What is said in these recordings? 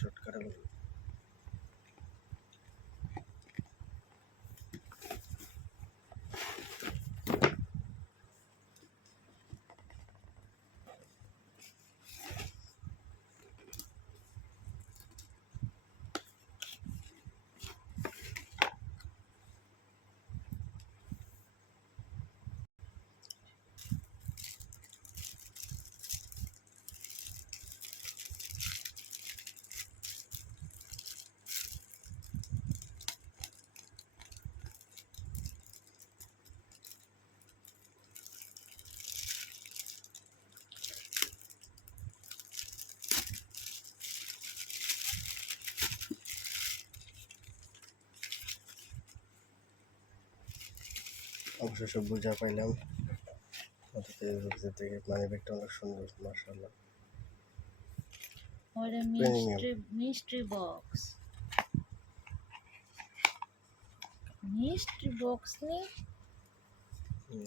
Short करा অবশেষে সব বুঝা পাইলাম। ভিতর থেকে মানি ব্যাগটা অনেক সুন্দর মার্শাল্লাহ মিষ্টি বক্স বক্স নে?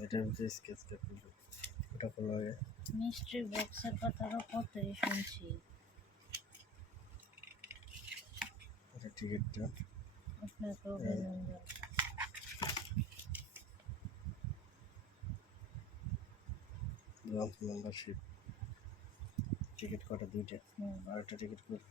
এটার ভিতরে স্কেচ করব ওটা খোলা আগে? মিষ্টি বক্সের কথা তো কতই শুনছি। এটা টিকিটটা আপনাকে অভিনন্দন লঞ্চ মেম্বারশিপ টিকিট কটা দুইটা। আর একটা টিকিট করব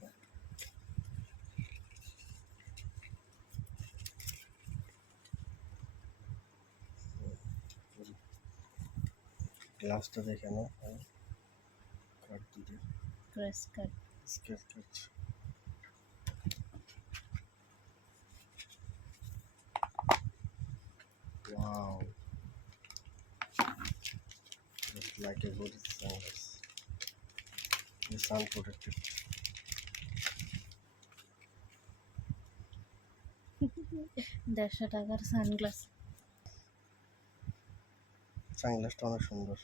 গ্লাসটা দেখে না কার্ড দুটো ক্রেস কার্ড স্কেচ করছি Wow. Like a good sunglass. The sun protected. দেড়শো টাকার সানগ্লাস সানগ্লাসটা অনেক সুন্দর